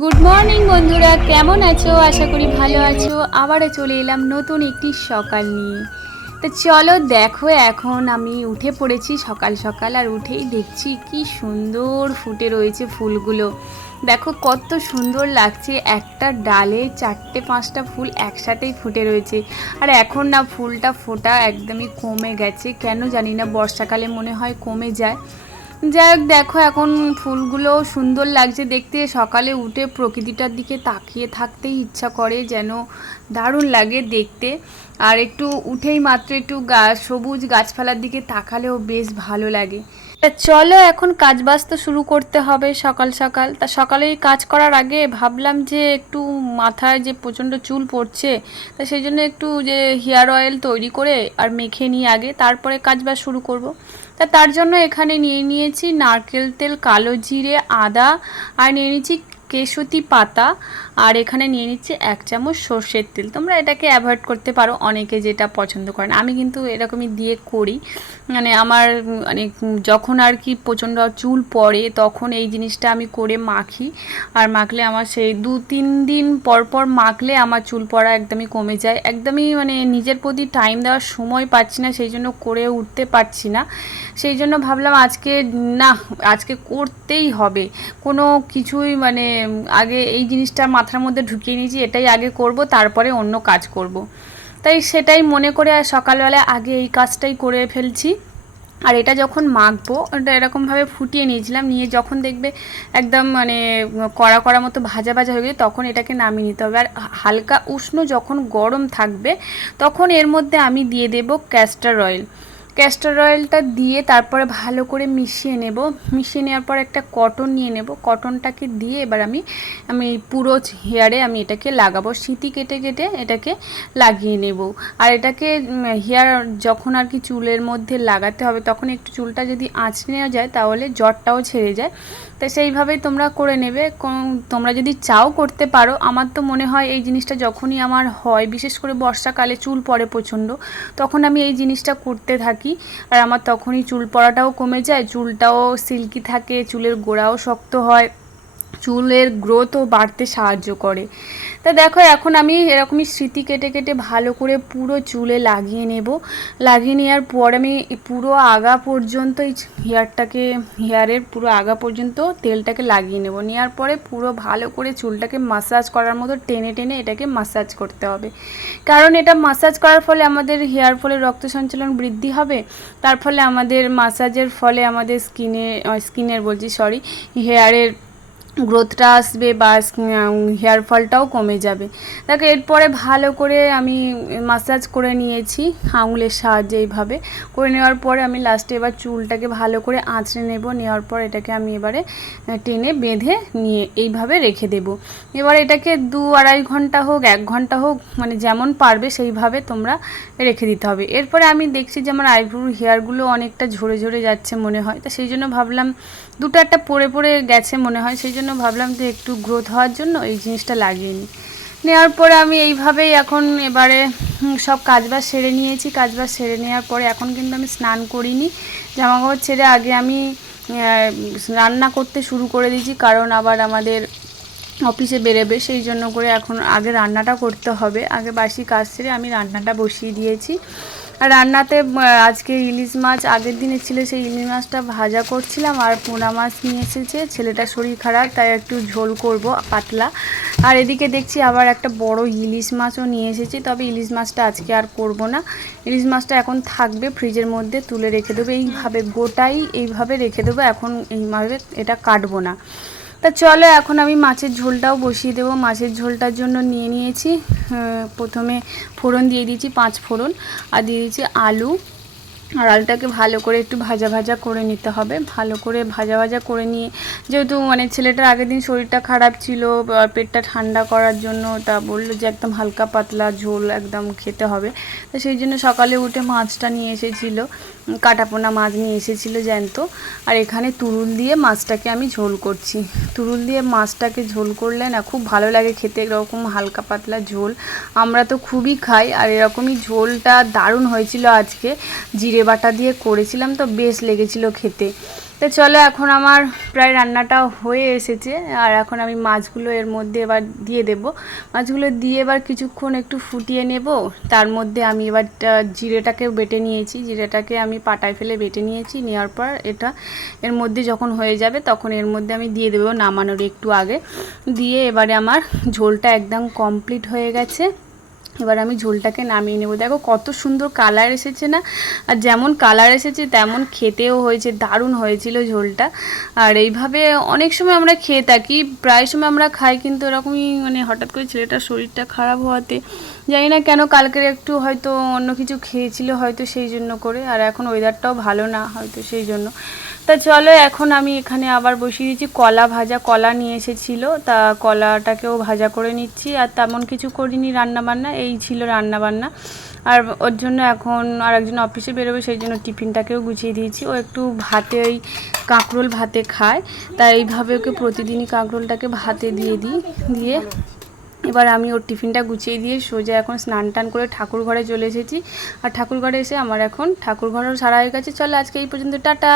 Good morning বন্ধুরা, কেমন আছো? আশা করি ভালো আছো। আবারও চলে এলাম নতুন একটি সকাল নিয়ে। তো চলো দেখো, এখন আমি উঠে পড়েছি সকাল সকাল, আর উঠেই দেখছি কি সুন্দর ফুটে রয়েছে ফুলগুলো। দেখো কত সুন্দর লাগছে, একটা ডালে 4-5টা ফুল একসাথেই ফুটে রয়েছে। আর এখন না ফুলটা ফোটা একদমই কমে গেছে, কেন জানি না, বর্ষাকালে মনে হয় কমে যায়। যাই হোক, দেখো এখন ফুলগুলো সুন্দর লাগছে দেখতে। সকালে উঠে প্রকৃতিটার দিকে তাকিয়ে থাকতেই ইচ্ছা করে, যেন দারুণ লাগে দেখতে। আর একটু উঠেই মাত্র একটু সবুজ গাছপালার দিকে তাকালেও বেশ ভালো লাগে। তা চলো এখন কাজ বাজ তো শুরু করতে হবে সকাল সকাল। তা সকালেই কাজ করার আগে ভাবলাম যে একটু মাথায় যে প্রচণ্ড চুল পড়ছে, তা সেই জন্য একটু যে হেয়ার অয়েল তৈরি করে আর মেখে নিয়ে আগে তারপরে কাজ বাজ শুরু করব। তা তার জন্য এখানে নিয়ে নিয়েছি নারকেল তেল, কালো জিরে, আদা, আর নিয়ে নিচ্ছি কেশতি পাতা, আর এখানে নিয়ে নিচ্ছি 1 চামচ সর্ষের তেল। তোমরা এটাকে অ্যাভয়েড করতে পারো, অনেকে যেটা পছন্দ করেন। আমি কিন্তু এরকমই দিয়ে করি, মানে আমার মানে যখন আর কি প্রচণ্ড চুল পড়ে তখন এই জিনিসটা আমি করে মাখি। আর মাখলে আমার সেই 2-3 দিন পর পর মাখলে আমার চুল পড়া একদমই কমে যায়। একদমই মানে নিজের প্রতি টাইম দেওয়ার সময় পাচ্ছি না, সেই জন্য করে উঠতে পারছি না। সেই জন্য ভাবলাম আজকে না, আজকে করতেই হবে কোনো কিছুই, মানে আগে এই জিনিসটা মাথার মধ্যে ঢুকিয়ে নিয়েছি, এটাই আগে করব, তারপরে অন্য কাজ করব। তাই সেটাই মনে করে আর সকালবেলায় আগে এই কাজটাই করে ফেলছি। আর এটা যখন মাখবো, এটা এরকমভাবে ফুটিয়ে নিয়েছিলাম, নিয়ে যখন দেখবে একদম মানে কড়া কড়া মতো ভাজা ভাজা হয়ে গেলে তখন এটাকে নামিয়ে নিতে হবে। আর হালকা উষ্ণ যখন গরম থাকবে তখন এর মধ্যে আমি দিয়ে দেব ক্যাস্টর অয়েল। ক্যাস্টর অয়েলটা দিয়ে তারপরে ভালো করে মিশিয়ে নেব। মিশিয়ে নেওয়ার পর একটা কটন নিয়ে নেব, কটনটাকে দিয়ে এবার আমি পুরো হেয়ারে আমি এটাকে লাগাবো, সিঁথি কেটে কেটে এটাকে লাগিয়ে নেব। আর এটাকে হেয়ার যখন আর কি চুলের মধ্যে লাগাতে হবে তখন একটু চুলটা যদি আঁচড়ে নেওয়া যায় তাহলে জটটাও ছেড়ে যায়। তো সেইভাবেই তোমরা করে নেবে। তোমরা যদি চাও করতে পারো। আমার তো মনে হয় এই জিনিসটা যখনই আমার হয়, বিশেষ করে বর্ষাকালে চুল পড়ে প্রচণ্ড, তখন আমি এই জিনিসটা করতে থাকি। আর আমার তখনই চুল পড়াটাও কমে যায়, চুলটাও সিল্কি থাকে, চুলের গোড়াও শক্ত হয়, চুলের গ্রোথও বাড়তে সাহায্য করে। তা দেখো এখন আমি এরকমই স্মৃতি কেটে কেটে ভালো করে পুরো চুলে লাগিয়ে নেব। লাগিয়ে নেওয়ার পর আমি পুরো আগা পর্যন্ত এই হেয়ারের পুরো আগা পর্যন্ত তেলটাকে লাগিয়ে নেব। নেওয়ার পরে পুরো ভালো করে চুলটাকে মাসাজ করার মতো টেনে টেনে এটাকে মাসাজ করতে হবে। কারণ এটা মাসাজ করার ফলে আমাদের হেয়ার ফলে রক্ত সঞ্চালন বৃদ্ধি হবে। তার ফলে আমাদের মাসাজের ফলে আমাদের স্কিনের বলছি সরি হেয়ারের গ্রোথটা আসবে, বা হেয়ার ফলটাও কমে যাবে। দেখো এরপরে ভালো করে আমি মাসাজ করে নিয়েছি আঙুলের সাহায্যে। এইভাবে করে নেওয়ার পরে আমি লাস্টে এবার চুলটাকে ভালো করে আঁচড়ে নেব। নেওয়ার পর এটাকে আমি এবারে টেনে বেঁধে নিয়ে এইভাবে রেখে দেব। এবার এটাকে 2-2.5 ঘন্টা হোক, 1 ঘন্টা হোক, মানে যেমন পারবে সেইভাবে তোমরা রেখে দিতে হবে। এরপরে আমি দেখছি যে আমার আইব্রোর হেয়ারগুলো অনেকটা ঝরে ঝরে যাচ্ছে মনে হয়, তো সেই জন্য ভাবলাম 2-1টা পড়ে পড়ে গেছে মনে হয়, সেই জন্য ভাবলাম যে একটু গ্রোথ হওয়ার জন্য এই জিনিসটা লাগিয়ে নিই। নেওয়ার পরে আমি এইভাবেই এখন এবারে সব কাজবাজ সেরে নিয়েছি। কাজবাজ সেরে নেওয়ার পরে এখন কিন্তু আমি স্নান করিনি, জামাকাপড় ছেড়ে আগে আমি রান্না করতে শুরু করে দিয়েছি, কারণ আবার আমাদের অফিসে বেরোবে, সেই জন্য করে এখন আগে রান্নাটা করতে হবে। আগে বাসি কাজ সেরে আমি রান্নাটা বসিয়ে দিয়েছি। আর রান্নাতে আজকে ইলিশ মাছ আগের দিনে ছিল, সেই ইলিশ মাছটা ভাজা করছিলাম। আর পোনা মাছ নিয়ে এসেছে, ছেলেটার শরীর খারাপ তাই একটু ঝোল করব পাতলা। আর এদিকে দেখছি আবার একটা বড় ইলিশ মাছও নিয়ে এসেছি, তবে ইলিশ মাছটা আজকে আর করব না। ইলিশ মাছটা এখন থাকবে ফ্রিজের মধ্যে, তুলে রেখে দেবো এইভাবে, গোটাই এইভাবে রেখে দেবো, এখন এইভাবে এটা কাটবো না। তা চলো এখন আমি মাছের ঝোলটাও বসিয়ে দেবো। মাছের ঝোলটার জন্য নিয়ে নিয়েছি, প্রথমে ফোড়ন দিয়ে দিয়েছি 5 ফোড়ন, আর দিয়ে দিয়েছি আলু। আর আলুটাকে ভালো করে একটু ভাজা ভাজা করে নিতে হবে। ভালো করে ভাজা ভাজা করে নিয়ে, যেহেতু মানে ছেলেটার আগের দিন শরীরটা খারাপ ছিল, পেটটা ঠান্ডা করার জন্য তা বললো যে একদম হালকা পাতলা ঝোল একদম খেতে হবে। তো সেই জন্য সকালে উঠে মাছটা নিয়ে এসেছিলো, কাটাপোনা মাছ নিয়ে এসেছিলো জ্যান্ত। আর এখানে তুরুল দিয়ে মাছটাকে আমি ঝোল করছি। তুরুল দিয়ে মাছটাকে ঝোল করলে না খুব ভালো লাগে খেতে, এরকম হালকা পাতলা ঝোল আমরা তো খুবই খাই। আর এরকমই ঝোলটা দারুণ হয়েছিল আজকে, জিরে বাটা দিয়ে করেছিলাম তো বেশ লেগেছিল খেতে। তো চলো, এখন আমার প্রায় রান্নাটা হয়ে এসেছে, আর এখন আমি মাছগুলো এর মধ্যে এবার দিয়ে দেব। মাছগুলো দিয়ে এবার কিছুক্ষণ একটু ফুটিয়ে নেব। তার মধ্যে আমি এবার জিরেটাকে বেটে নিয়েছি, জিরেটাকে আমি পাটায় ফেলে বেটে নিয়েছি। নেওয়ার পর এটা এর মধ্যে যখন হয়ে যাবে তখন এর মধ্যে আমি দিয়ে দেবো নামানোর একটু আগে। দিয়ে এবারে আমার ঝোলটা একদম কমপ্লিট হয়ে গেছে। এবার আমি ঝোলটাকে নামিয়ে নেব। দেখো কত সুন্দর কালার এসেছে না, আর যেমন কালার এসেছে তেমন খেতেও হয়েছে, দারুণ হয়েছিল ঝোলটা। আর এইভাবে অনেক সময় আমরা খেয়ে থাকি, প্রায় সময় আমরা খাই, কিন্তু এরকমই মানে হঠাৎ করে ছেলেটার শরীরটা খারাপ হওয়াতে জানি না কেন কালকের একটু হয়তো অন্য কিছু খেয়েছিল হয়তো সেই জন্য করে, আর এখন ওয়েদারটাও ভালো না হয়তো সেই জন্য। তা চলো, এখন আমি এখানে আবার বসিয়ে দিয়েছি কলা ভাজা। কলা নিয়ে এসেছিলো, তা কলাটাকেও ভাজা করে নিচ্ছি। আর তেমন কিছু করিনি রান্নাবান্না, এই ছিল রান্নাবান্না। আর ওর জন্য এখন আর একজন অফিসে বেরোবে, সেই জন্য টিফিনটাকেও গুছিয়ে দিয়েছি। ও একটু ভাতে ওই কাঁকরোল ভাতে খায়, তাই এইভাবে ওকে প্রতিদিনই কাঁকরোলটাকে ভাতে দিয়ে দিই। দিয়ে এবার আমি ওর টিফিনটা গুছিয়ে দিয়ে সোজা এখন স্নান টান করে ঠাকুর ঘরে চলে এসেছি। আর ঠাকুর ঘরে এসে আমার এখন ঠাকুর ঘরও সারা হয়ে গেছে। চলো আজকে এই পর্যন্ত, টাটা।